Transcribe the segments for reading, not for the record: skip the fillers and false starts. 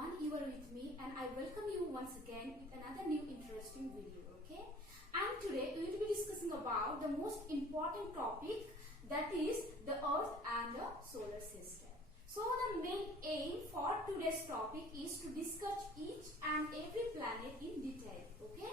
everyone, you are with me and I welcome you once again with another new interesting video, okay? And today we will be discussing about the most important topic, that is the Earth and the solar system. So the main aim for today's topic is to discuss each and every planet in detail, okay?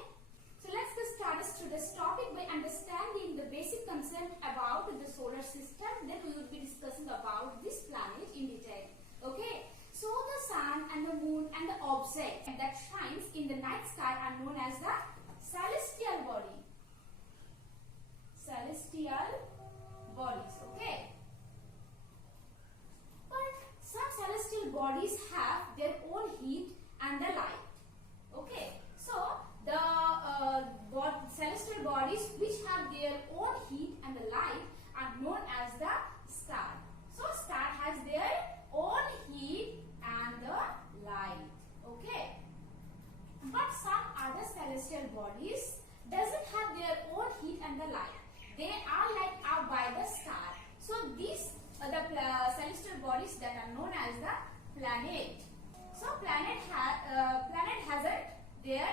So let's get started to this topic by understanding the basic concept about the solar system. Then we will be discussing about this planet in detail, okay? So the sun and the moon and the objects that shines in the night sky are known as the celestial body. Celestial bodies, okay? But some celestial bodies have their own heat and the light, okay? So the celestial bodies which have their own heat and the light are known as the star. So star has their own heat and the light, okay? But some other celestial bodies doesn't have their own heat and the light. They are light up by the star. So these are the celestial bodies that are known as the planet. So planet has their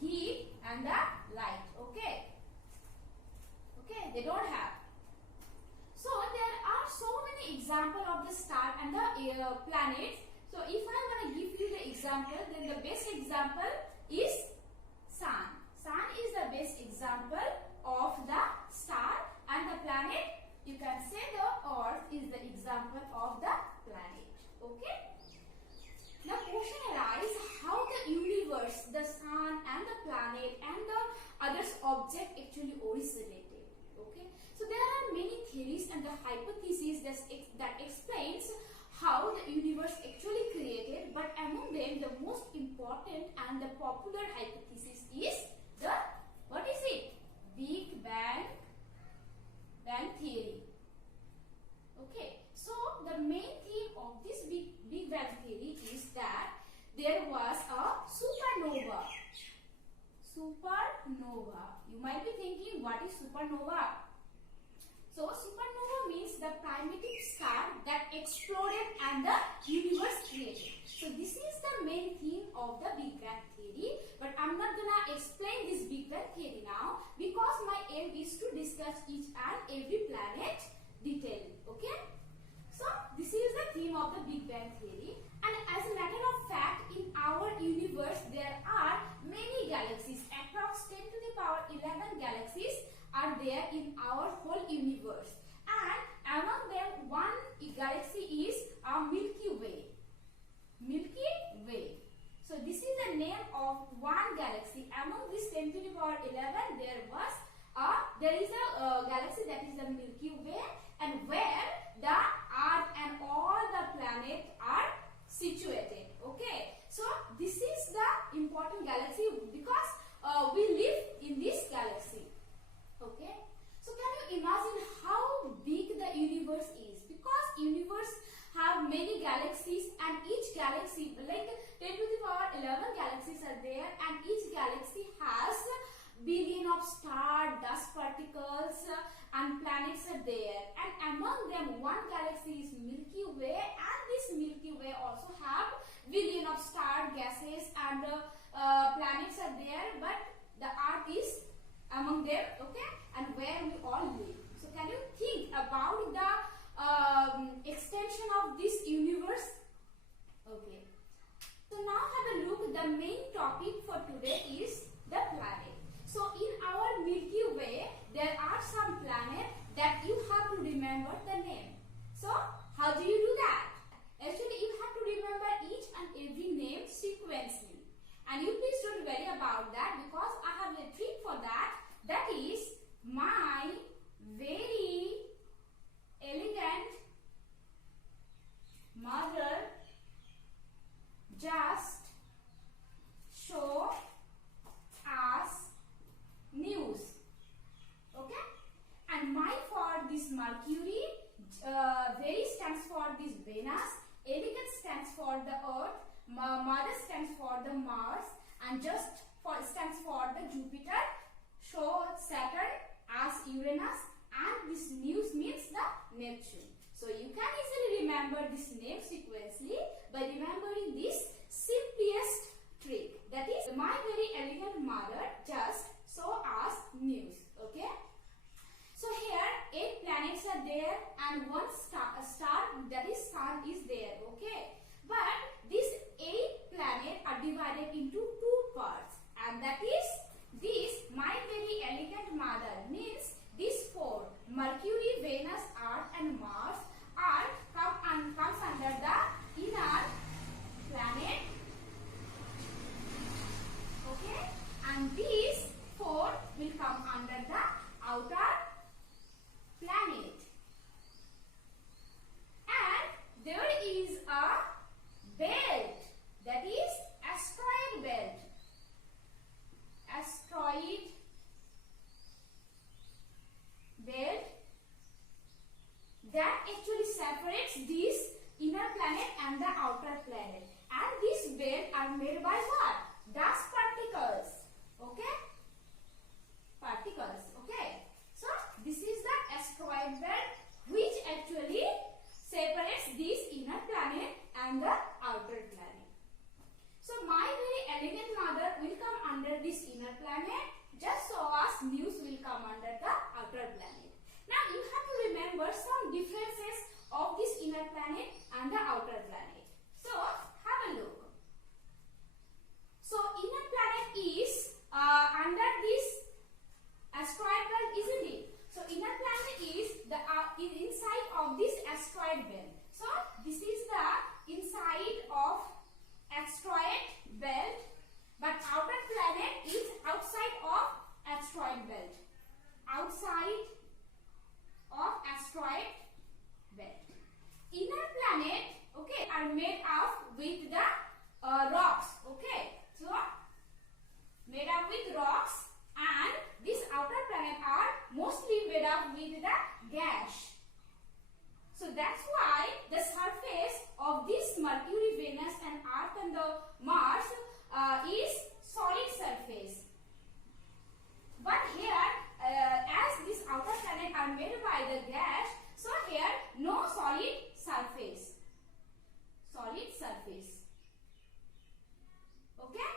heat and the light, okay? Okay, they don't have. So there are so many examples of the star and the planets. So if I want to give you the example, then the best example is sun. Sun is the best example of the star, and the planet, you can say the Earth is the example of the planet, okay? The question arises how the universe, the sun and the planet and the other object actually originated, okay? So there are many theories and the hypotheses that explains how the universe actually created, but among them the most important and the popular hypothesis is the, what is it? Big Bang theory. Okay, so the main theme of this Big Bang theory is that there was a supernova. Supernova. You might be thinking, what is supernova? So supernova means the primitive star that exploded and the universe created. So this is the main theme of the Big Bang theory, but I'm not gonna explain this Big Bang theory now because my aim is to discuss each and every planet detail, okay? So this is the theme of the Big Bang theory, and as a matter of fact, in our universe there are many galaxies. Approx 10 to the power 11 galaxies are there in our whole universe, and among them one galaxy is a Milky Way. Milky Way. So this is the name of one galaxy. Among this 10 to the power 11 there is a galaxy that is the Milky Way, and where the Earth and all the planets are situated, okay? So this is the important galaxy because we live in this galaxy. Okay, so can you imagine how big the universe is? Because universe have many galaxies, and each galaxy, like 10 to the power 11 galaxies are there, and each galaxy has billion of star, dust particles, and planets are there. And among them, one galaxy is Milky Way, and this Milky Way also have billion of star, gases, and planets are there, but the Earth is among them, okay, and where we all live. So can you think about the extension of this universe? Okay. So now have a look. The main topic for today is the planet. So in our Milky Way, there are some planets that you have to remember the name. So how do you do that? Actually, you have to remember each and every name sequentially. And you please don't worry about that because I have a trick for that. That is my very elegant mother just show us news, okay? And my for this Mercury, very stands for this Venus, elegant stands for the Earth, mother stands for the Mars, and just stands for the Jupiter, show Saturn as Uranus, and this news means the Neptune. So you can easily remember this name sequentially by remembering this simple and that is this my very elegant mother means these four Mercury, Venus, Earth and Mars are comes under the inner planet. Okay, and these four will come under the outer planet. And there is a belt, that is asteroid belt. Asteroid belt that actually separates this inner planet and the outer planet. And these belts are made by what? Dust particles. Okay? Particles. Okay? So this is the asteroid belt which actually separates this inner planet and the outer planet. So my very elegant mother will come under this inner planet, just so as Muse will come under the outer planet. Now you have to remember some differences of this inner planet and the outer planet. So have a look. So inner planet is under this asteroid belt, isn't it? So inner planet is the inside of this asteroid belt. So this is the inside of asteroid belt, but outer planet is outside of asteroid belt. Outside of asteroid belt. Inner planet, okay, are made up with the rocks. Okay, so made up with rocks, and these outer planet are mostly made up with the gas. So that's why the surface of this Mercury, Venus and Earth and the Mars is solid surface. But here as these outer planet are made by the gas, so here no solid surface. Solid surface. Okay?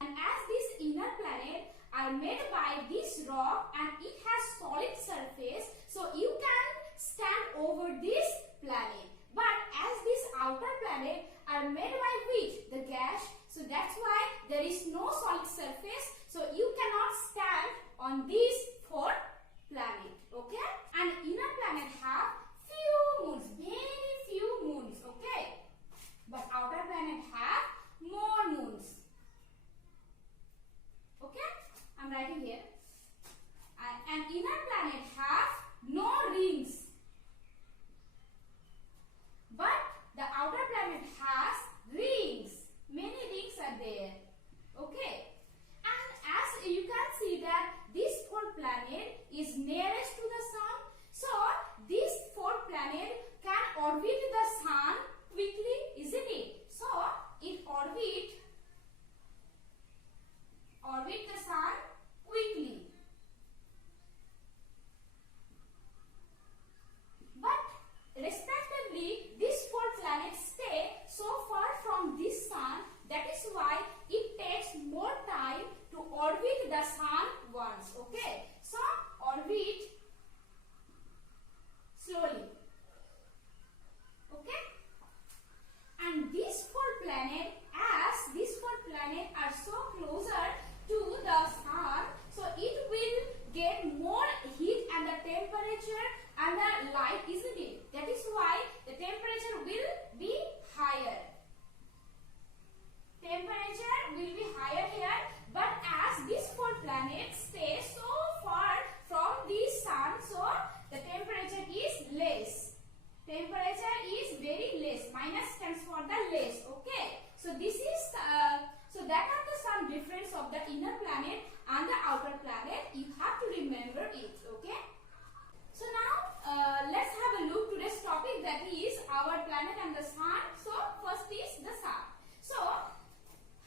And as these inner planet are made by this rock and it has solid surface, so you can stand over this planet. But as these outer planet are made by which? The gas. So that's why there is no solid surface. So you cannot stand on these four planets. Okay? And inner planet have few moons, very few moons. Okay? But outer planet have more moons. Okay? I'm writing here. And inner planet have no rings. But the outer planet has rings. Many rings are there. Okay. And as you can see that this fourth planet is nearest to the sun. So this fourth planet can orbit the sun quickly, isn't it? So it orbit the sun quickly. But respectively, these four planets stay so far from this sun, that is why it takes more time to orbit the sun once. Okay, so orbit slowly. Okay, and these four planets, as these four planets are so closer to the sun, so it will get more heat and the temperature and the light, isn't it? That is why the temperature will be higher. Temperature will be higher here, but as these four planets stay so far from the sun, so the temperature is less. Temperature is very less. Minus stands for the less. Okay. So this is so that are the some difference of the inner planet and the outer planet. You have to remember it. Okay. So now let's have a look today's topic, that is our planet and the sun. So first is the sun. So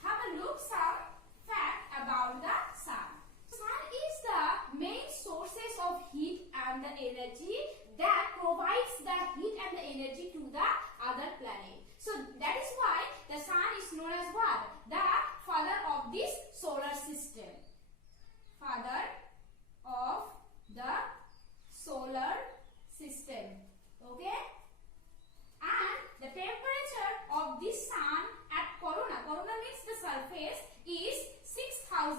have a look some fact about the sun. Sun is the main sources of heat and the energy that provides the heat and the energy to the other planet. So that is why the sun is known as what? The father of this solar system. Father of the solar system. Okay? And the temperature of this sun at corona means the surface, is 6000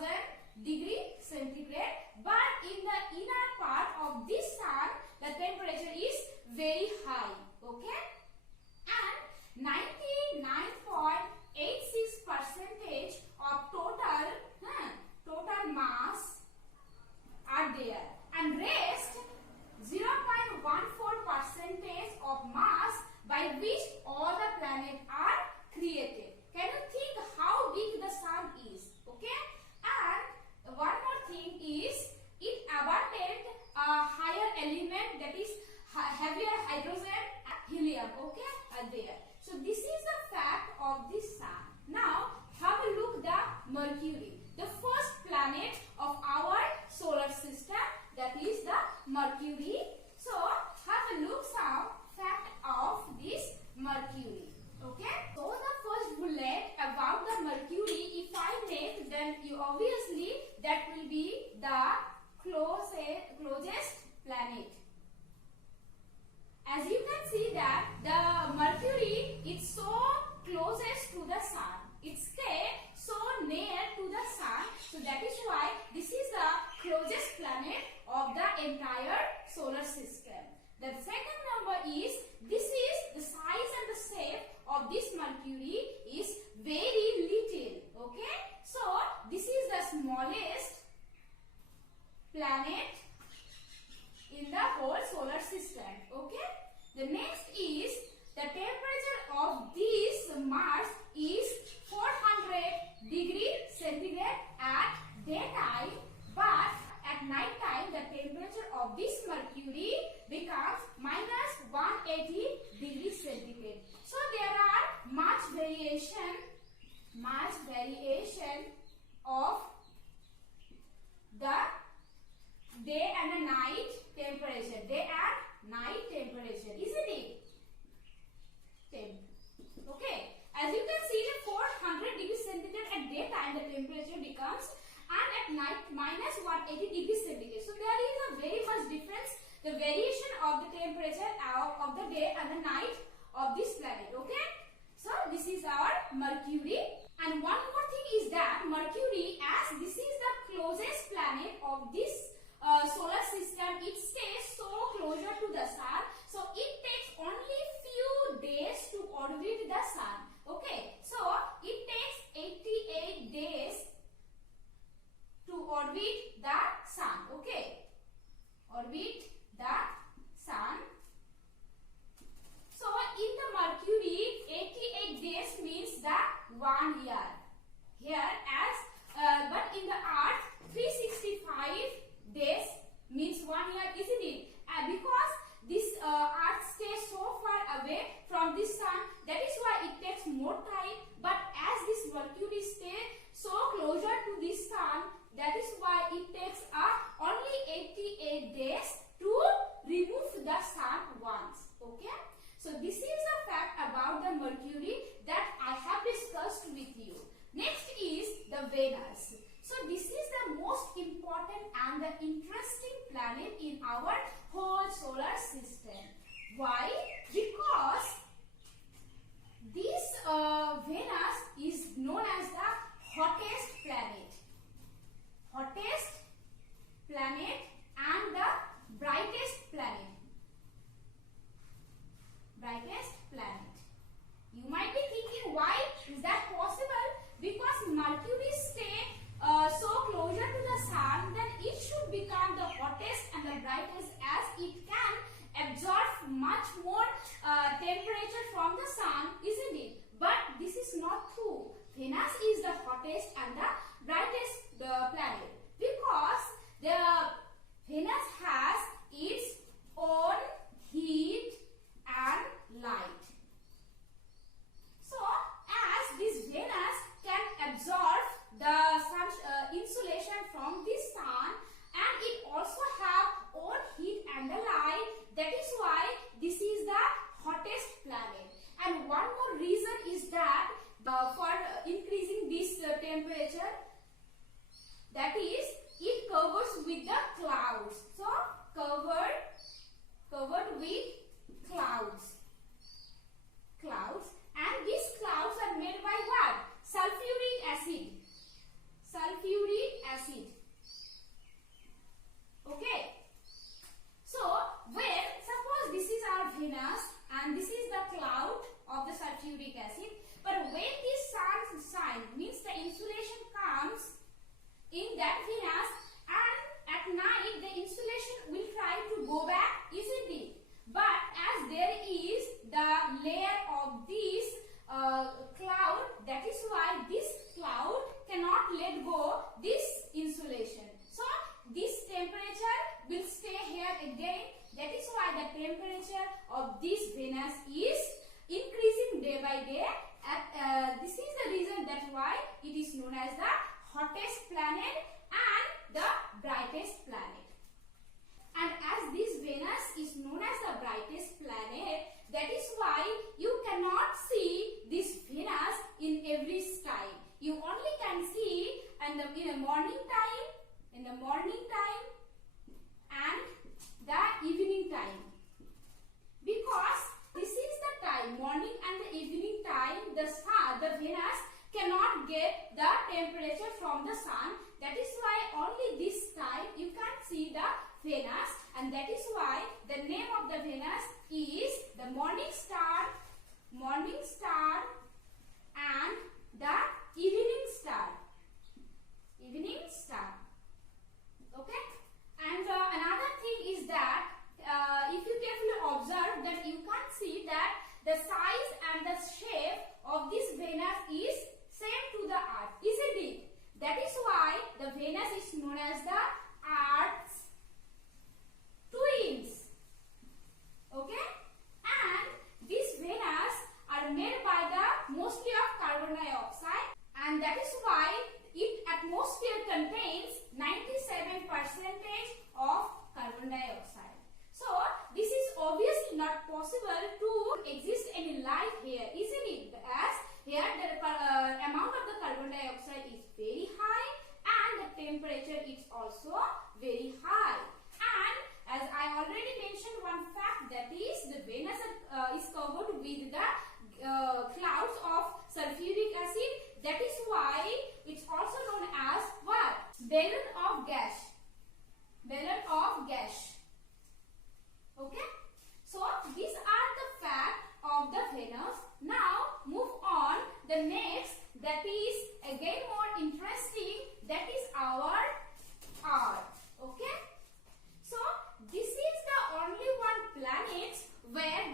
The next is the temperature of this Mars is 400 degrees centigrade at daytime, but at night time the temperature of this Mercury becomes minus 180 degrees centigrade. So there are much variation of the day and the night temperature. Day and night temperature, isn't it? Okay. As you can see, the 400 degrees centigrade at daytime the temperature becomes, and at night minus 180 degrees centigrade. So there is a very much difference, the variation of the temperature of the day and the night of this planet. Okay. So this is our Mercury. And one more thing is that Mercury, as this is the closest planet of this solar system, it stays so closer to the sun, so it takes only few days to orbit the sun. Okay, so it takes 88 days to orbit the sun. Okay, orbit the sun. So in the Mercury, 88 days means the 1 year. Here but in the Earth, 365 days means 1 year, isn't it? Because this Earth stays so far away from the sun, that is why it takes more time. But as this Mercury stays so closer to the sun, that is why it takes only 88 days to remove the sun once. Okay. So this is a fact about the Mercury that I have discussed with you. Next is the Venus. So this is the most important and the interesting planet in our whole solar system. Why? Because this Venus is known as the hottest planet. Hottest planet and the brightest planet. Brightest planet. You might be thinking, why is that possible? Because Mercury stays so closer to the sun, then it should become the hottest and the brightest, as it can absorb much more temperature from the sun, isn't it? But this is not true. Venus is the hottest and the brightest planet because the Venus has its own heat and light. So as this Venus can absorb the sun's insolation from the sun, and it also have own heat and the light, that is why this is the hottest planet. And one more reason is that for increasing this temperature, that is, it covers with the clouds. So covered with clouds. And these clouds are made by what? Sulfuric acid. Okay. So when suppose this is our Venus and this is the cloud of the sulfuric acid, but when this sun shines, means the insolation comes in that Venus, and at night the insolation will try to go back, isn't it? But as there is the layer of this cloud, that is why this cloud cannot let go this insolation. So this temperature will stay here again. That is why the temperature of this Venus is increasing day by day. This is the reason that why it is known as the hottest planet and the brightest planet. And as this Venus is known as the brightest planet, that is why you cannot see this Venus in every sky. You only can see in the morning time, and the evening time. Because this is the time, morning and the evening time, the Venus cannot get the temperature from the sun. That is why only this time you can see the Venus, and that is why the name of the Venus is the morning star and the evening star. Okay. And another thing is that if you carefully observe, that you can carbon dioxide, and that is why its atmosphere contains 97% of carbon dioxide. So this is obviously not possible to exist any life here, isn't it? As here the amount of the carbon dioxide is very high and the temperature is also very high. And as I already mentioned one fact, that is the Venus is covered with the clouds of sulfuric acid. That is why it's also known as what? Balloon of gas. Balloon of gas. Okay. So these are the facts of the Venus. Now move on the next, that is again more interesting, that is our Earth. Okay. So this is the only one planet where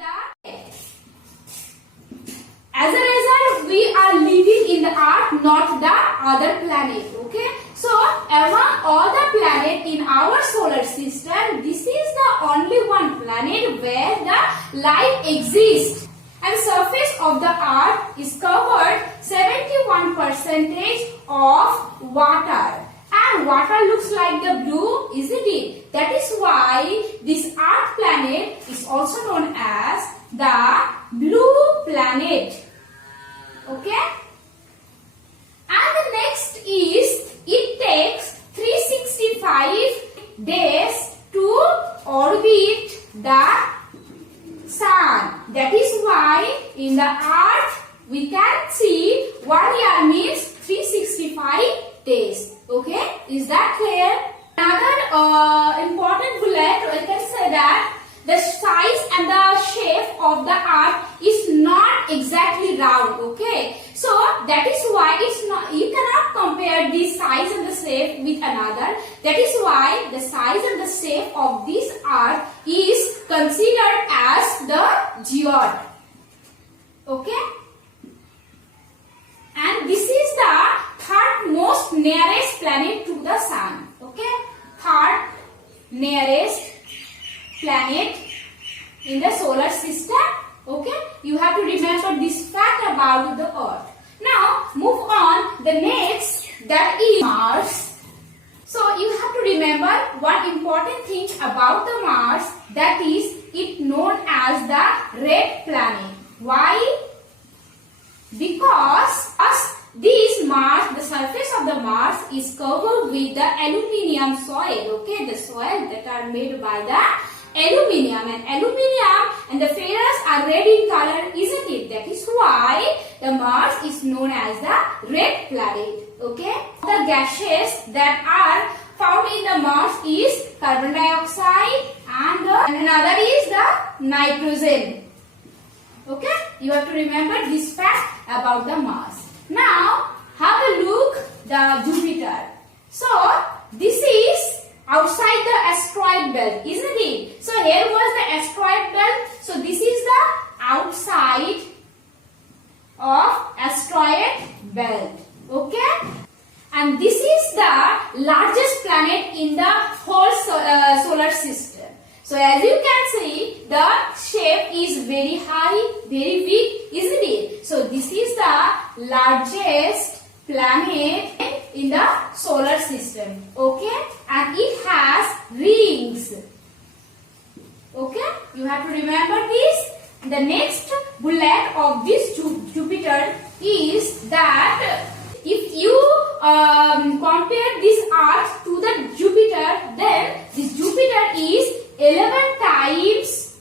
as a result we are living in the Earth, not the other planet. Okay. So among all the planets in our solar system, this is the only one planet where the life exists. And surface of the Earth is covered 71% of water. And water looks like the blue, isn't it? That is why this Earth planet is also known as the blue planet. Okay? And the next is, it takes 365 days to orbit the Sun. That is why in the Earth we can see 1 year means 365 days. Okay, is that clear? Another important bullet, I can say that the size and the shape of the Earth is not exactly round. Okay, so that is why it's not, you cannot compare this size and the shape with another. That is why the size and the shape of this Earth is considered as the geode. Okay, and this is the third most nearest planet to the Sun. Okay, third nearest planet in the solar system. Okay, you have to remember this fact about the Earth. Now move on the next, that is Mars. So you have to remember one important thing about the Mars, that is it known as the red planet. Why? Because this Mars, the surface of the Mars is covered with the aluminium soil. Okay, the soil that are made by the aluminium, and aluminium and the ferrous are red in color, isn't it? That is why the Mars is known as the red planet. Okay, the gases that are found in the Mars is carbon dioxide and another is the nitrogen. Okay, you have to remember this fact about the Mars. Now have a look the Jupiter. So this is outside the asteroid belt, isn't it? So here was the asteroid belt. So this is the outside of asteroid belt. Okay, and this is the largest planet in the whole solar system. So as you can see, the shape is very high, very big, isn't it? So this is the largest planet in the solar system. Okay, and it has rings. Okay, you have to remember this. The next bullet of this Jupiter is that if you compare this Earth to the Jupiter, then this Jupiter is 11 times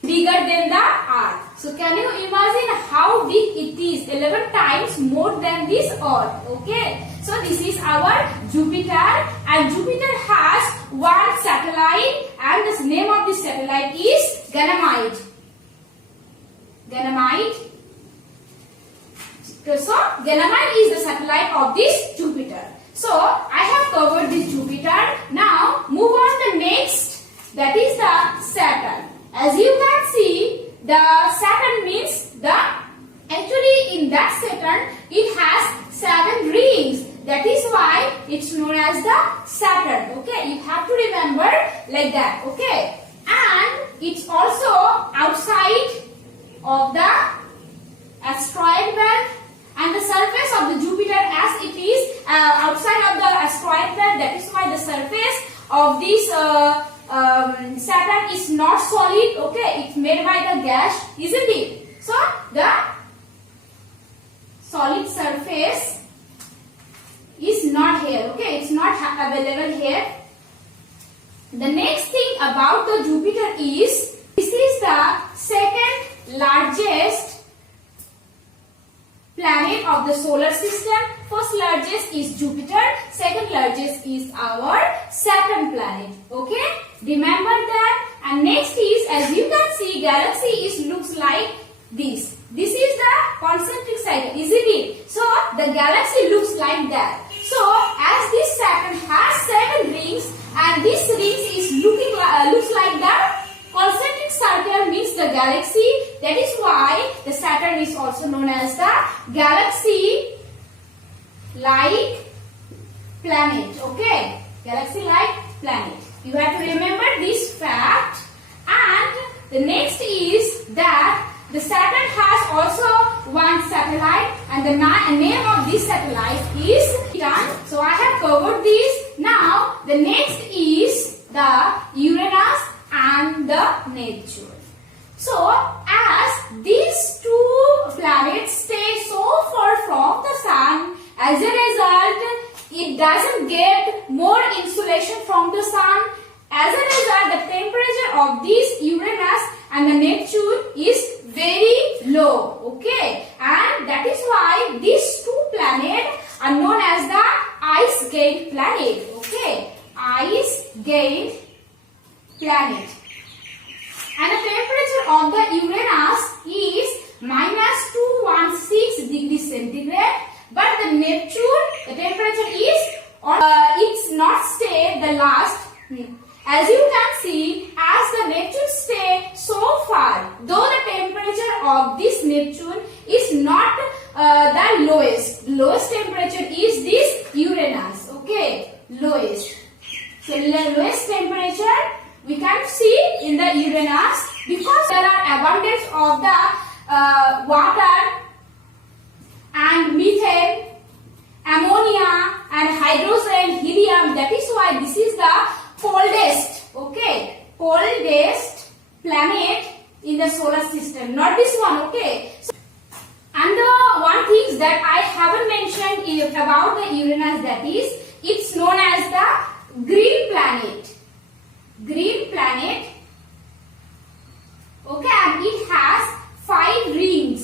bigger than the Earth. So can you imagine how big it is? 11 times more than this Earth. Okay. So this is our Jupiter, and Jupiter has one satellite, and the name of this satellite is Ganymede. Ganymede. So Ganymede is the satellite of this Jupiter. So I have covered this Jupiter. Now move on the next. That is the Saturn. As you can see, the Saturn means actually in that Saturn it has 7 rings. That is why it's known as the Saturn. Okay, you have to remember like that. Okay, and it's also outside of the asteroid belt, and the surface of the Jupiter, as it is outside of the asteroid belt, that is why the surface of this Saturn is not solid. Okay, it's made by the gas, isn't it? So the solid surface is not here. Okay, it's not available here. The next thing about the Jupiter is, this is the second largest planet of the solar system. First largest is Jupiter, second largest is our Saturn planet. Okay, remember that. And next is, as you can see, galaxy looks like this. This is the concentric cycle, isn't it? So the galaxy looks like that. So as this Saturn has 7 rings, and this rings looks like that concentric circle, means the galaxy. That is why the Saturn is also known as the galaxy-like planet. Okay, galaxy-like planet. You have to remember this fact. And the next is that the Saturn has also one satellite, and the name of this satellite is Titan. So I have covered this. Now the next is the Uranus and the Neptune. So as these two planets stay so far from the Sun, as a result it doesn't get more insolation from the Sun. As a result, the temperature of this Uranus and the Neptune is very low. Okay, and that is why these two planets are known as the ice gate planet. Okay, ice gate planet. And the temperature of the Uranus is -216 degrees centigrade, but the Neptune, the temperature is it's not stay the last. As you can see, as the Neptune stay so far, though the temperature of this Neptune is not the lowest. Lowest temperature is this Uranus. Okay, lowest. So the lowest temperature we can see in the Uranus, because there are abundance of the water and methane, ammonia and hydrogen, helium. That is why this is the coldest, okay, coldest planet in the solar system, not this one. Okay, and the one thing that I haven't mentioned is about the Uranus, that is, it's known as the green planet. Green planet. Okay, and it has 5 rings.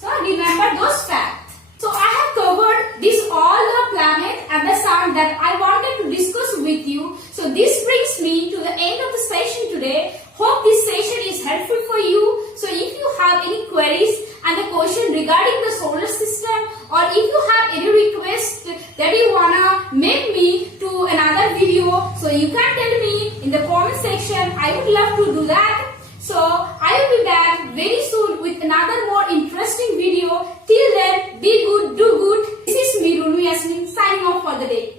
So remember those facts. So I have covered this all the planets and the Sun that I wanted to discuss with you. So this brings me to the end of the session today. Hope this session is helpful for you. So if you have any queries and the question regarding the solar system, or if you have any request that you wanna make me to another video, so you can tell me in the comment section. I would love to do that. So I will be back very soon with another more interesting video. Till then, be good, do good. This is me, Runu Yasmin, signing off for the day.